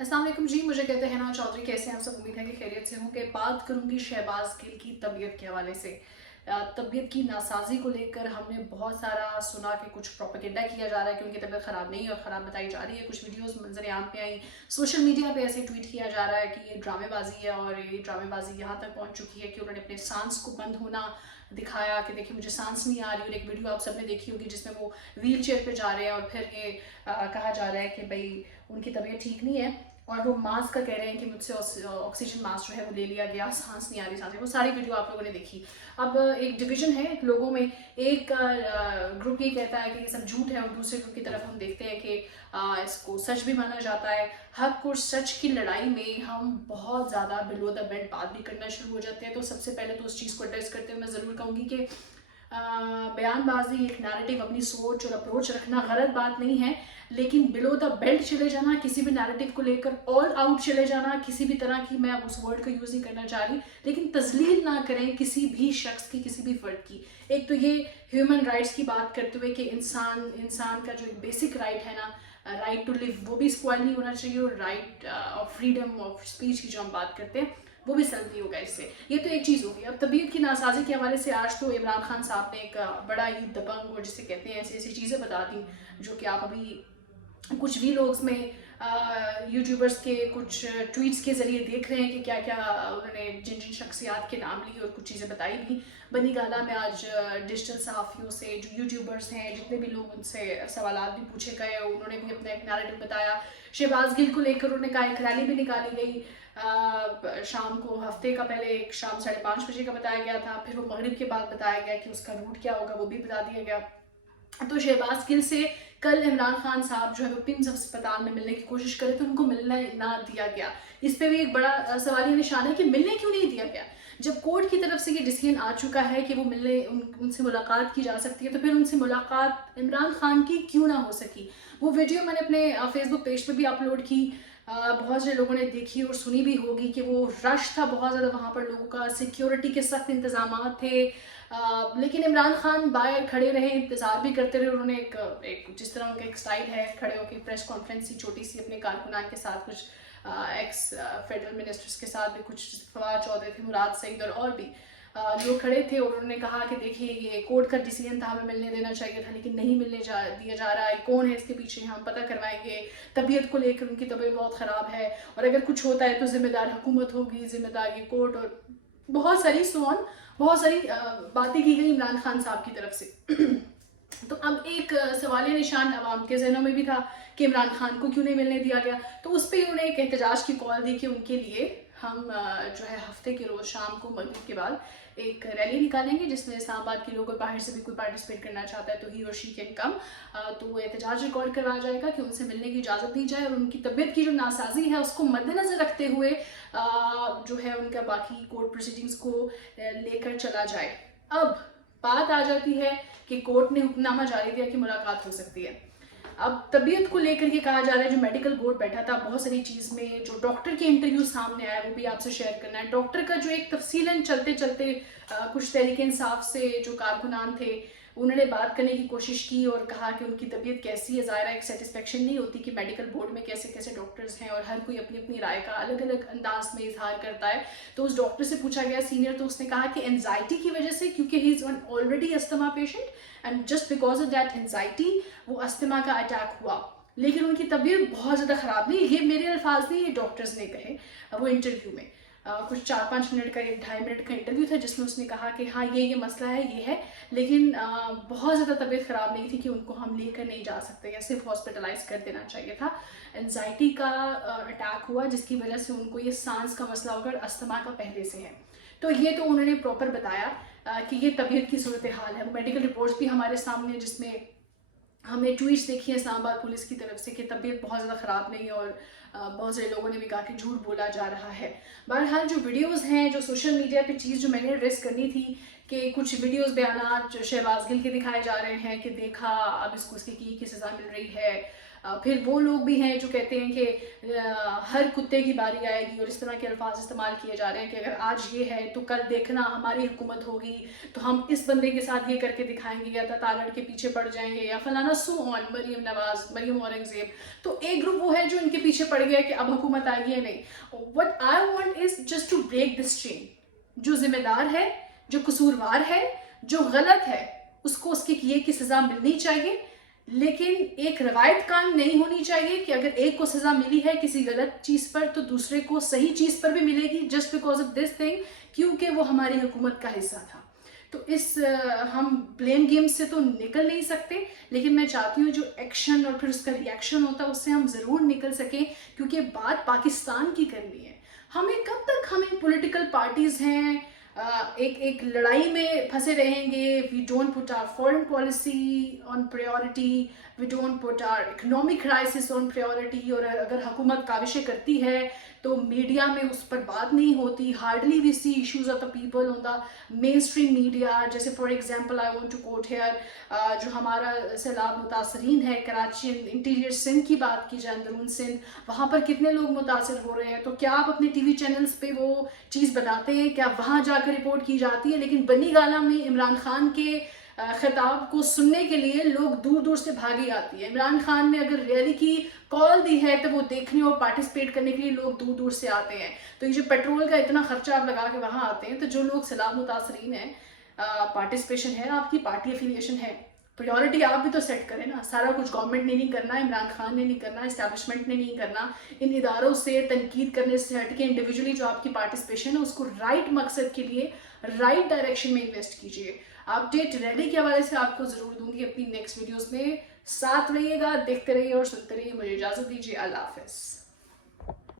अस्सलाम वालेकुम जी, मुझे कहते हैं ना चौधरी, कैसे हैं आप सब? उम्मीद है कि खैरियत से होंगे। बात करूंगी शहबाज गिल की तबीयत के हवाले से। तबीयत की नासाजी को लेकर हमने बहुत सारा सुना कि कुछ प्रोपेगेंडा किया जा रहा है कि उनकी तबीयत ख़राब नहीं है और ख़राब बताई जा रही है। कुछ वीडियोस मंजर आम पे आई, सोशल मीडिया पे ऐसे ट्वीट किया जा रहा है कि ये ड्रामेबाजी है, और ये ड्रामेबाजी यहाँ तक पहुँच चुकी है कि उन्होंने अपने सांस को बंद होना दिखाया कि देखिए मुझे सांस नहीं आ रही। और एक वीडियो आप सबने देखी होगी जिसमें वो व्हील चेयर पे जा रहे हैं और फिर ये कहा जा रहा है कि भाई उनकी तबीयत ठीक नहीं है, और वो मास्क का कह रहे हैं कि मुझसे ऑक्सीजन मास्क जो है वो ले लिया गया, सांस नहीं आ रही, सांस। वो सारी वीडियो आप लोगों ने देखी। अब एक डिवीजन है लोगों में, एक ग्रुप ये कहता है कि ये सब झूठ है, और दूसरे ग्रुप की तरफ हम देखते हैं कि इसको सच भी माना जाता है। हक और सच की लड़ाई में हम बहुत ज़्यादा बिलो द बेल्ट बात भी करना शुरू हो जाते हैं। तो सबसे पहले तो उस चीज़ को एड्रेस करते हुए मैं ज़रूर कहूँगी कि बयानबाजी, एक नैरेटिव, अपनी सोच और अप्रोच रखना गलत बात नहीं है, लेकिन बिलो द बेल्ट चले जाना, किसी भी नैरेटिव को लेकर ऑल आउट चले जाना, किसी भी तरह की, मैं उस वर्ड का यूज़ नहीं करना चाह रही, लेकिन तजलील ना करें किसी भी शख्स की, किसी भी फ़र्द की। एक तो ये ह्यूमन राइट्स की बात करते हुए कि इंसान का जो एक बेसिक राइट है ना, राइट टू लिव, वो भी स्पॉइल नहीं होना चाहिए, और right of freedom of speech की जो हम बात करते हैं वो भी सल्ब नहीं होगा इससे। ये तो एक चीज़ होगी। अब तबीयत की नासाजी के हवाले से आज तो इमरान खान साहब ने एक बड़ा ही दबंग, और जिसे कहते हैं ऐसी ऐसी चीज़ें बता दी जो कि आप अभी कुछ वीलॉग्स में यूट्यूबर्स के कुछ ट्वीट्स के ज़रिए देख रहे हैं कि क्या क्या उन्होंने जिन जिन शख्सियात के नाम लिए और कुछ चीज़ें बताई भी। बनी गाला में आज डिजिटल सहाफ़ियों से, जो यूट्यूबर्स हैं, जितने भी लोग, उनसे सवालात भी पूछे गए, उन्होंने भी अपना एक नैरेटिव बताया। शहबाज गिल को लेकर उन्होंने कहा, एक रैली भी निकाली गई शाम को, हफ्ते का पहले एक शाम 5:30 बजे का बताया गया था, फिर वो मगरिब के बाद बताया गया कि उसका रूट क्या होगा, वो भी बता दिया गया। तो शहबाज गिल से कल इमरान खान साहब जो है वो पिम्स अस्पताल में मिलने की कोशिश करे तो उनको मिलने ना दिया गया। इस पे भी एक बड़ा सवालिया निशान है कि मिलने क्यों नहीं दिया गया। जब कोर्ट की तरफ से ये डिसीजन आ चुका है कि वो मिलने, उनसे मुलाकात की जा सकती है, तो फिर उनसे मुलाकात इमरान खान की क्यों ना हो सकी। वो वीडियो मैंने अपने फेसबुक पेज पर भी अपलोड की, बहुत से लोगों ने देखी और सुनी भी होगी कि वो रश था बहुत ज़्यादा वहाँ पर, लोगों का सिक्योरिटी के सख्त इंतजाम थे। लेकिन इमरान खान बाहर खड़े रहे, इंतज़ार भी करते रहे। उन्होंने एक जिस तरह उनका एक स्टाइल है, खड़े होकर प्रेस कॉन्फ्रेंस सी छोटी सी अपने कारकुनान के साथ, कुछ एक्स फेडरल मिनिस्टर्स के साथ भी, कुछ फवाद चौधरी थे, मुराद सईद और भी लोग खड़े थे, और उन्होंने कहा कि देखिए ये कोर्ट का डिसीजन था, हमें मिलने देना चाहिए था, लेकिन नहीं दिया जा रहा है। कौन है इसके पीछे, हम पता करवाएंगे। तबीयत को लेकर उनकी तबीयत बहुत ख़राब है, और अगर कुछ होता है तो ज़िम्मेदार हुकूमत होगी, ज़िम्मेदार ये कोर्ट, और बहुत सारी सोन, बहुत सारी बातें की गई इमरान खान साहब की तरफ से। तो अब एक सवालिया निशान अवाम के जहनों में भी था कि इमरान खान को क्यों नहीं मिलने दिया गया। तो उस पर उन्होंने एक एहतजाज की कॉल दी कि उनके लिए हम जो है हफ्ते के रोज़ शाम को मगरिब के बाद एक रैली निकालेंगे, जिसमें इस्लामाबाद के लोग, और बाहर से भी कोई पार्टिसिपेट करना चाहता है तो ही और शी कैन कम। तो वो एहतजाज रिकॉर्ड करवाया जाएगा कि उनसे मिलने की इजाज़त दी जाए, और उनकी तबीयत की जो नासाजी है उसको मद्देनज़र रखते हुए जो है उनका बाकी कोर्ट प्रोसीडिंग्स को लेकर चला जाए। अब बात आ जाती है कि कोर्ट ने हुक्मनामा जारी दिया कि मुलाकात हो सकती है। अब तबीयत को लेकर के कहा जा रहा है, जो मेडिकल बोर्ड बैठा था, बहुत सारी चीज़ में जो डॉक्टर के इंटरव्यू सामने आया वो भी आपसे शेयर करना है। डॉक्टर का जो एक तफसीलन चलते चलते कुछ तहरीक इंसाफ से जो कारकुनान थे, उन्होंने बात करने की कोशिश की और कहा कि उनकी तबीयत कैसी है। ज़ाहिर है एक सेटिस्फेक्शन नहीं होती कि मेडिकल बोर्ड में कैसे कैसे डॉक्टर्स हैं, और हर कोई अपनी अपनी राय का अलग अलग अंदाज में इजहार करता है। तो उस डॉक्टर से पूछा गया सीनियर, तो उसने कहा कि एनजाइटी की वजह से, क्योंकि he is already asthma patient, and just because of that anxiety वो अस्थमा का अटैक हुआ। लेकिन उनकी तबीयत बहुत ज़्यादा ख़राब नहीं, ये मेरे अल्फाज नहीं, ये डॉक्टर्स ने कहे वो इंटरव्यू में। कुछ 4-5 मिनट का, 1-2.5 मिनट का इंटरव्यू था, जिसमें उसने कहा कि हाँ ये मसला है, ये है, लेकिन बहुत ज़्यादा तबीयत ख़राब नहीं थी कि उनको हम लेकर नहीं जा सकते या सिर्फ हॉस्पिटलाइज कर देना चाहिए था। एनजाइटी का अटैक हुआ, जिसकी वजह से उनको ये सांस का मसला होकर अस्थमा का पहले से है। तो ये तो उन्होंने प्रॉपर बताया कि ये तबीयत की सूरत हाल है। मेडिकल रिपोर्ट्स भी हमारे सामने, जिसमें हमने ट्वीट्स देखी है इस्लामाबाद पुलिस की तरफ से कि तबीयत बहुत ज़्यादा ख़राब नहीं है, और बहुत सारे लोगों ने भी कहा कि झूठ बोला जा रहा है। बहरहाल जो वीडियोस हैं, जो सोशल मीडिया पे चीज़ जो मैंने एड्रेस करनी थी कि कुछ वीडियोस बयानात शहबाज गिल के दिखाए जा रहे हैं कि देखा अब इसको इसकी की सज़ा मिल रही है, پھر وہ لوگ بھی ہیں جو کہتے ہیں کہ ہر کتے کی باری آئے گی، اور اس طرح کے الفاظ استعمال کیے جا رہے ہیں کہ اگر آج یہ ہے تو کل دیکھنا ہماری حکومت ہوگی تو ہم اس بندے کے ساتھ یہ کر کے دکھائیں گے، یا تالڑ کے پیچھے پڑ جائیں گے، یا فلانا سو آن، مریم نواز، مریم اورنگزیب. تو ایک گروپ وہ ہے جو ان کے پیچھے پڑ گیا کہ اب حکومت آئے گی یا نہیں. What I want is just to break this chain. جو ذمہ دار ہے، جو قصوروار ہے، جو غلط ہے، اس کو اس کے کیے کی سزا ملنی چاہیے. لیکن ایک روایت قائم نہیں ہونی چاہیے کہ اگر ایک کو سزا ملی ہے کسی غلط چیز پر تو دوسرے کو صحیح چیز پر بھی ملے گی just because of this thing, کیونکہ وہ ہماری حکومت کا حصہ تھا. تو ہم بلیم گیم سے تو نکل نہیں سکتے، لیکن میں چاہتی ہوں جو ایکشن اور پھر اس کا ریئیکشن ہوتا ہے اس سے ہم ضرور نکل سکیں، کیونکہ بات پاکستان کی کرنی ہے. ہمیں کب تک ہمیں پولیٹیکل پارٹیز ہیں ایک لڑائی میں پھنسے رہیں گے. We don't put our foreign policy on priority, we don't put our economic crisis on priority. اور اگر حکومت کاوشیں کرتی ہے تو میڈیا میں اس پر بات نہیں ہوتی. Hardly we see issues of the people on the mainstream media. جیسے for example I want to quote here, جو ہمارا سیلاب متاثرین ہے کراچی انٹیریئر سندھ کی بات کی جائے، اندرون سندھ، وہاں پر کتنے لوگ متاثر ہو رہے ہیں. تو کیا آپ اپنے ٹی وی چینلز پہ وہ چیز بتاتے ہیں؟ کیا وہاں جا کر رپورٹ کی جاتی ہے؟ لیکن بنی گالہ میں عمران خان کے خطاب کو سننے کے لیے لوگ دور دور سے بھاگی آتی ہے. عمران خان نے اگر ریلی کی کال دی ہے تو وہ دیکھنے اور پارٹیسپیٹ کرنے کے لیے لوگ دور دور سے آتے ہیں. تو یہ جو پیٹرول کا اتنا خرچہ آپ لگا کے وہاں آتے ہیں، تو جو لوگ سیلاب متاثرین ہیں، پارٹیسپیشن ہے، آپ کی پارٹی افیلیشن ہے، پریورٹی آپ بھی تو سیٹ کریں نا. سارا کچھ گورنمنٹ نے نہیں کرنا، عمران خان نے نہیں کرنا، اسٹیبلشمنٹ نے نہیں کرنا. ان اداروں سے تنقید کرنے سے ہٹ کے انڈیویجولی جو آپ کی پارٹیسپیشن ہے اس کو رائٹ مقصد کے لیے رائٹ ڈائریکشن میں انویسٹ کیجیے. اپڈیٹ ریلی کے حوالے سے آپ کو ضرور دوں گی اپنی نیکسٹ ویڈیوز میں. ساتھ رہیے گا، دیکھتے رہیے اور سنتے رہیے. مجھے اجازت دیجیے، اللہ حافظ.